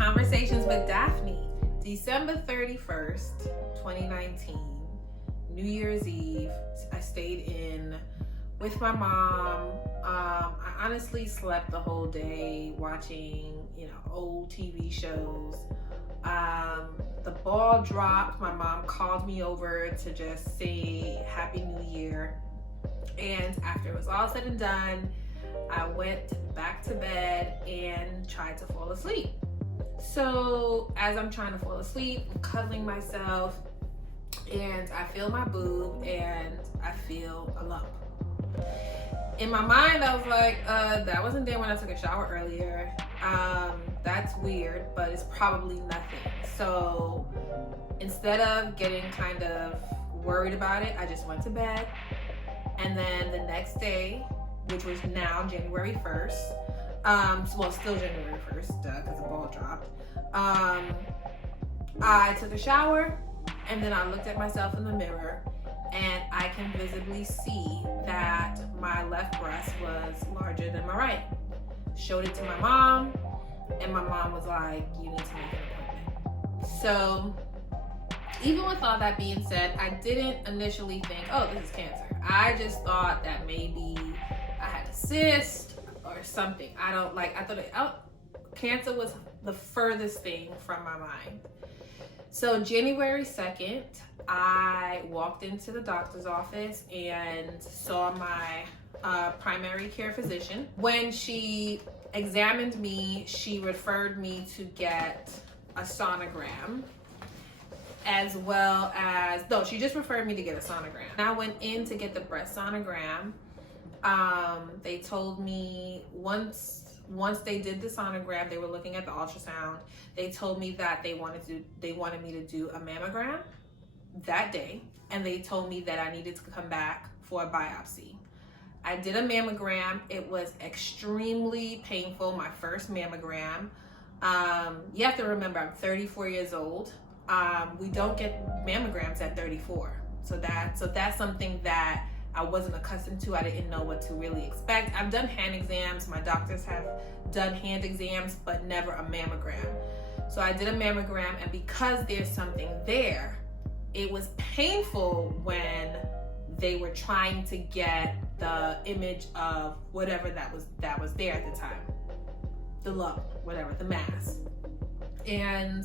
Conversations with Daphne, December 31st, 2019, New Year's Eve. I stayed in with my mom. I honestly slept the whole day watching, old TV shows. The ball dropped. My mom called me over to just say Happy New Year. And after it was all said and done, I went back to bed and tried to fall asleep. So as I'm trying to fall asleep, I'm cuddling myself, and I feel my boob and I feel a lump. In my mind, I was like, that wasn't there when I took a shower earlier. That's weird, but it's probably nothing. So instead of getting kind of worried about it, I just went to bed. And then the next day, which was now January 1st, still January 1st, because the ball dropped, I took a shower, and then I looked at myself in the mirror, and I can visibly see that my left breast was larger than my right. Showed it to my mom, and my mom was like, you need to make an appointment. So even with all that being said, I didn't initially think, oh, this is cancer. I just thought that maybe I had a cyst or something. Cancer was the furthest thing from my mind. So January 2nd, I walked into the doctor's office and saw my primary care physician. When she examined me, she referred me to get a sonogram, as well as, no, she just referred me to get a sonogram. I went in to get the breast sonogram. They told me once they did the sonogram, they were looking at the ultrasound. They told me that they wanted me to do a mammogram that day, and they told me that I needed to come back for a biopsy. I did a mammogram. It was extremely painful, my first mammogram. You have to remember, I'm 34 years old. We don't get mammograms at 34. So that's something that I wasn't accustomed to. I didn't know what to really expect. I've done hand exams. My doctors have done hand exams, but never a mammogram. So I did a mammogram, and because there's something there, it was painful when they were trying to get the image of whatever that was there at the time. The lump, whatever, the mass. And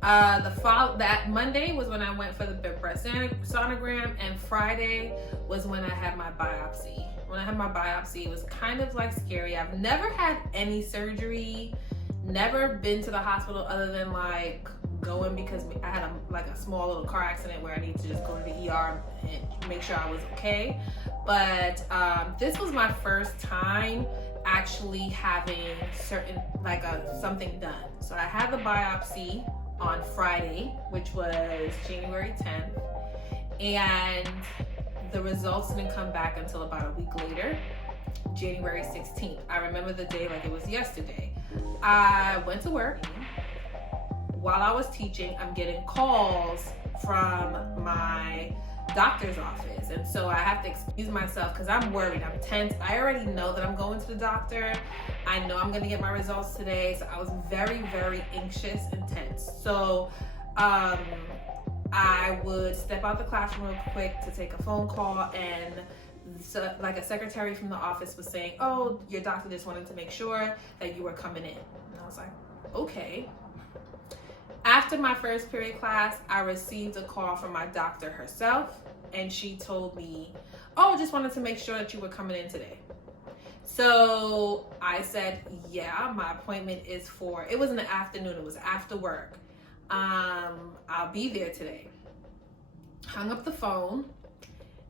that Monday was when I went for the breast sonogram, and Friday was when I had my biopsy. When I had my biopsy, it was kind of like scary. I've never had any surgery, never been to the hospital other than like going because I had a small little car accident where I needed to just go to the ER and make sure I was okay. But this was my first time actually having something done. So I had the biopsy on Friday, which was January 10th, and the results didn't come back until about a week later, January 16th. I remember the day like it was yesterday. I went to work. While I was teaching, I'm getting calls from my doctor's office, and so I have to excuse myself because I'm worried, I'm tense. I already know that I'm going to the doctor. I know I'm gonna get my results today, so I was very, very anxious and tense. So I would step out the classroom real quick to take a phone call, and so, like, a secretary from the office was saying, oh, your doctor just wanted to make sure that you were coming in. And I was like, okay. After my first period class, I received a call from my doctor herself, and she told me, oh, just wanted to make sure that you were coming in today. So I said, yeah, my appointment is it was in the afternoon, it was after work. I'll be there today. Hung up the phone,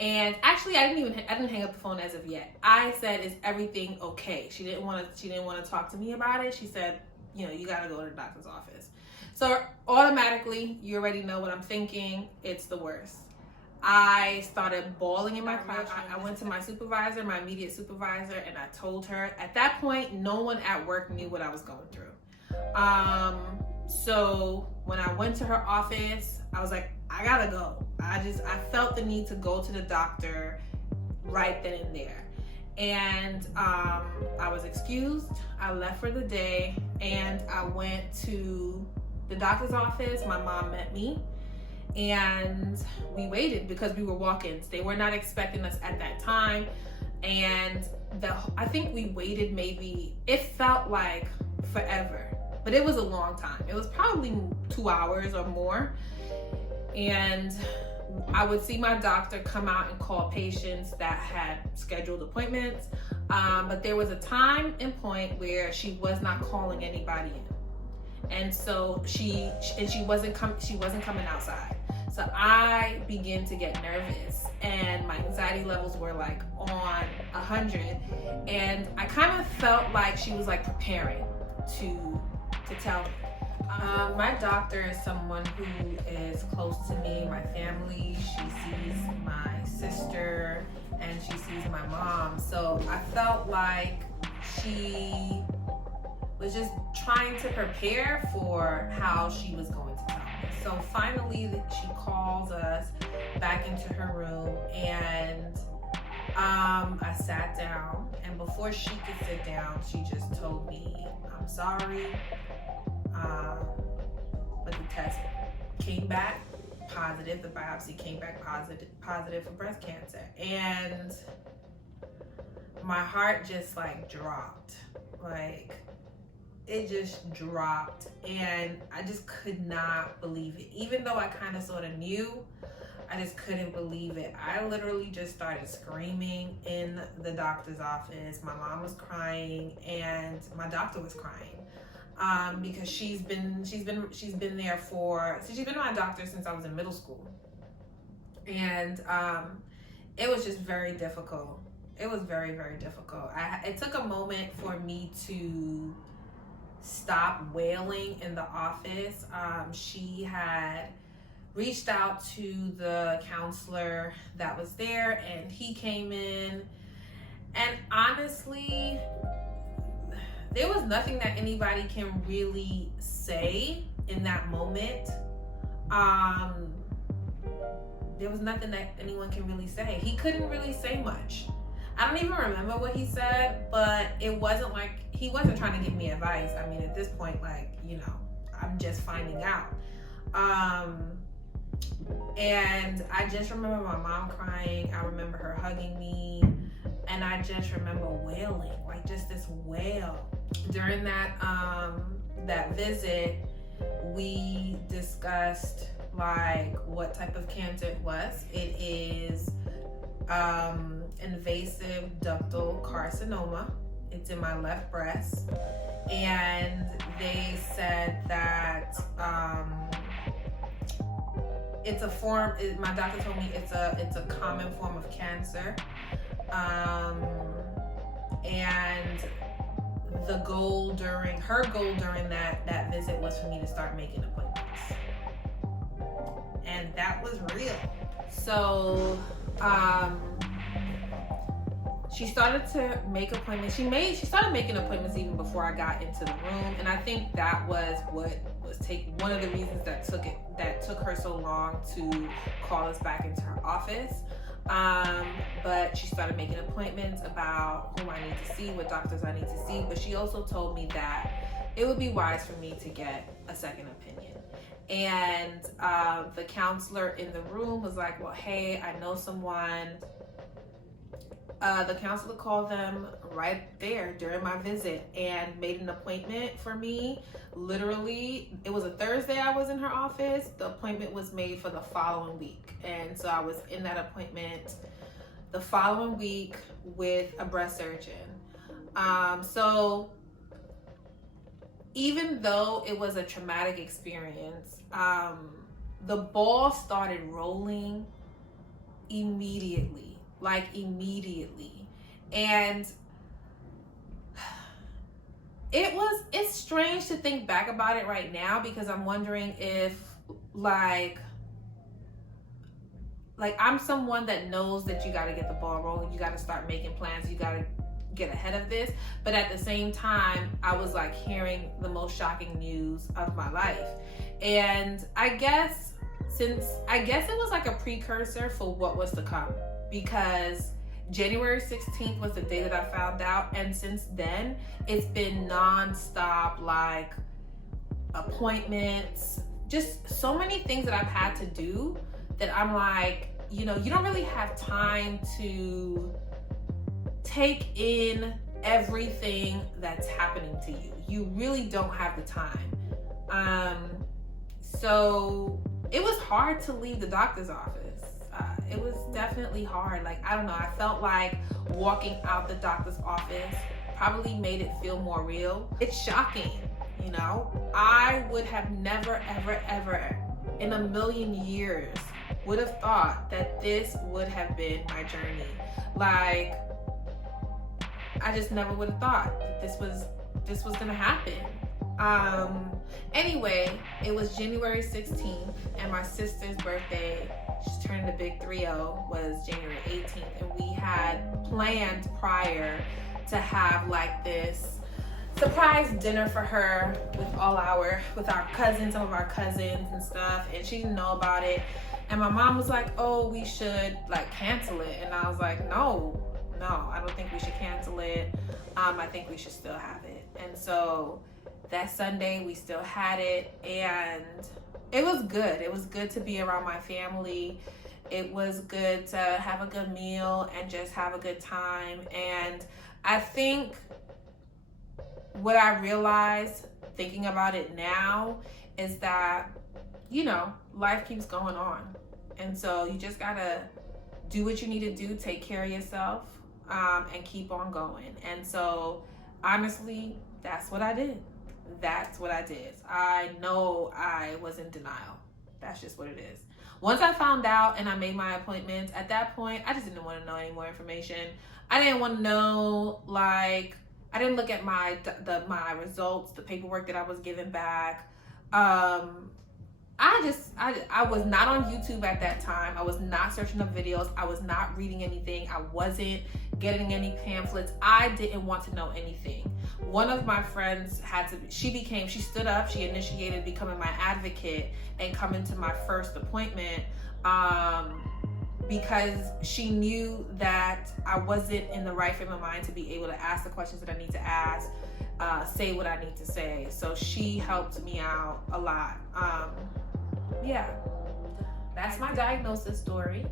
and actually I didn't hang up the phone as of yet. I said, is everything okay? She didn't want to talk to me about it. She said, you gotta go to the doctor's office. So automatically, you already know what I'm thinking. It's the worst. I started bawling in my classroom. I went to my supervisor, my immediate supervisor, and I told her. At that point, no one at work knew what I was going through. So when I went to her office, I was like, I gotta go. I felt the need to go to the doctor right then and there. And I was excused. I left for the day, and I went to the doctor's office. My mom met me, and we waited because we were walk-ins. They were not expecting us at that time, and I think we waited maybe, it felt like forever, but it was a long time. It was probably 2 hours or more. And I would see my doctor come out and call patients that had scheduled appointments, but there was a time and point where she was not calling anybody in, and so she wasn't coming outside. So I began to get nervous, and my anxiety levels were like on 100, and I kind of felt like she was like preparing to tell me. My doctor is someone who is close to me, my family. She sees my sister and she sees my mom. So I felt like she was just trying to prepare for how she was going to tell me. So finally she calls us back into her room, and I sat down, and before she could sit down, she just told me, "I'm sorry, but the test came back positive. The biopsy came back positive for breast cancer." And my heart just like dropped. Like, it just dropped, and I just could not believe it. Even though I kind of sort of knew, I just couldn't believe it. I literally just started screaming in the doctor's office. My mom was crying, and my doctor was crying. Because she's been there for, so she's been my doctor since I was in middle school. And it was just very difficult. It was very, very difficult. It took a moment for me to stop wailing in the office. She had reached out to the counselor that was there, and he came in, and honestly, there was nothing that anybody can really say in that moment. There was nothing that anyone can really say. He couldn't really say much. I don't even remember what he said, but it wasn't like, he wasn't trying to give me advice. I mean, at this point, like, you know, I'm just finding out. And I just remember my mom crying. I remember her hugging me, and I just remember wailing, like just this wail. During that that visit, we discussed like what type of cancer it was. It is invasive ductal carcinoma. It's in my left breast, and they said that it's a form. My doctor told me it's a common form of cancer, and her goal during that visit was for me to start making appointments, and that was real. So she started to make appointments. She started making appointments even before I got into the room, and I think that was what was one of the reasons that took her so long to call us back into her office. But she started making appointments about whom I need to see, what doctors I need to see. But she also told me that it would be wise for me to get a second opinion. And the counselor in the room was like, well, hey, I know someone. The counselor called them right there during my visit and made an appointment for me. Literally, it was a Thursday I was in her office. The appointment was made for the following week. And so I was in that appointment the following week with a breast surgeon. So even though it was a traumatic experience, the ball started rolling immediately. And it's strange to think back about it right now, because I'm wondering if like I'm someone that knows that you got to get the ball rolling, you got to start making plans, you got to get ahead of this. But at the same time, I was like hearing the most shocking news of my life. And I guess it was like a precursor for what was to come, because January 16th was the day that I found out, and since then it's been non-stop, like appointments, just so many things that I've had to do that I'm like, you know, you don't really have time to take in everything that's happening to you. You really don't have the time. So it was hard to leave the doctor's office. It was definitely hard. Like, I don't know, I felt like walking out the doctor's office probably made it feel more real. It's shocking, you know? I would have never, ever, ever in a million years would have thought that this would have been my journey. Like, I just never would have thought that this was gonna happen. Anyway, it was January 16th, and my sister's birthday, she's turning the big 3-0, was January 18th, and we had planned prior to have like this surprise dinner for her with our cousins, some of our cousins and stuff, and she didn't know about it. And my mom was like, oh, we should like cancel it. And I was like, no, I don't think we should cancel it. I think we should still have it. And so that Sunday we still had it, and it was good. It was good to be around my family. It was good to have a good meal and just have a good time. And I think what I realized thinking about it now is that, you know, life keeps going on. And so you just gotta do what you need to do, take care of yourself, and keep on going. And so honestly, that's what I did. I know I was in denial. That's just what it is. Once I found out and I made my appointments, at that point, I just didn't want to know any more information. I didn't want to know, like, I didn't look at my results, the paperwork that I was given back. I was not on YouTube at that time. I was not searching up videos. I was not reading anything. I wasn't getting any pamphlets. I didn't want to know anything. One of my friends she stood up, she initiated becoming my advocate and coming to my first appointment, because she knew that I wasn't in the right frame of mind to be able to ask the questions that I need to ask, say what I need to say. So she helped me out a lot. Yeah, that's my diagnosis story.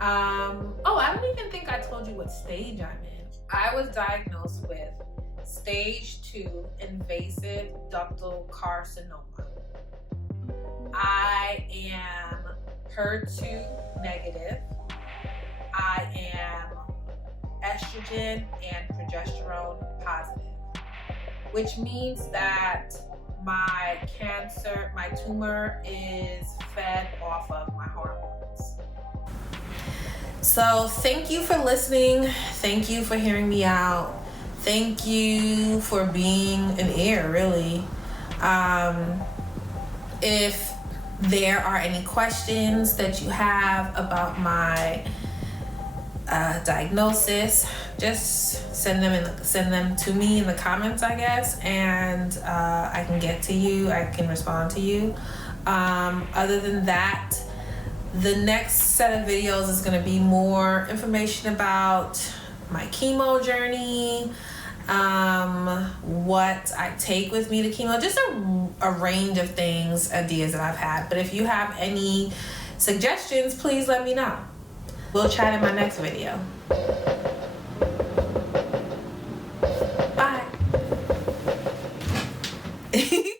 Oh, I don't even think I told you what stage I'm in. I was diagnosed with stage 2 invasive ductal carcinoma. I am HER2 negative. I am estrogen and progesterone positive, which means that my tumor is fed off of my hormones. So thank you for listening. Thank you for hearing me out. Thank you for being an ear, really. If there are any questions that you have about my diagnosis, just send them to me in the comments, I guess, and I can get to you. I can respond to you. Other than that, the next set of videos is going to be more information about my chemo journey, what I take with me to chemo, just a range of things, ideas that I've had. But if you have any suggestions, please let me know. We'll chat in my next video.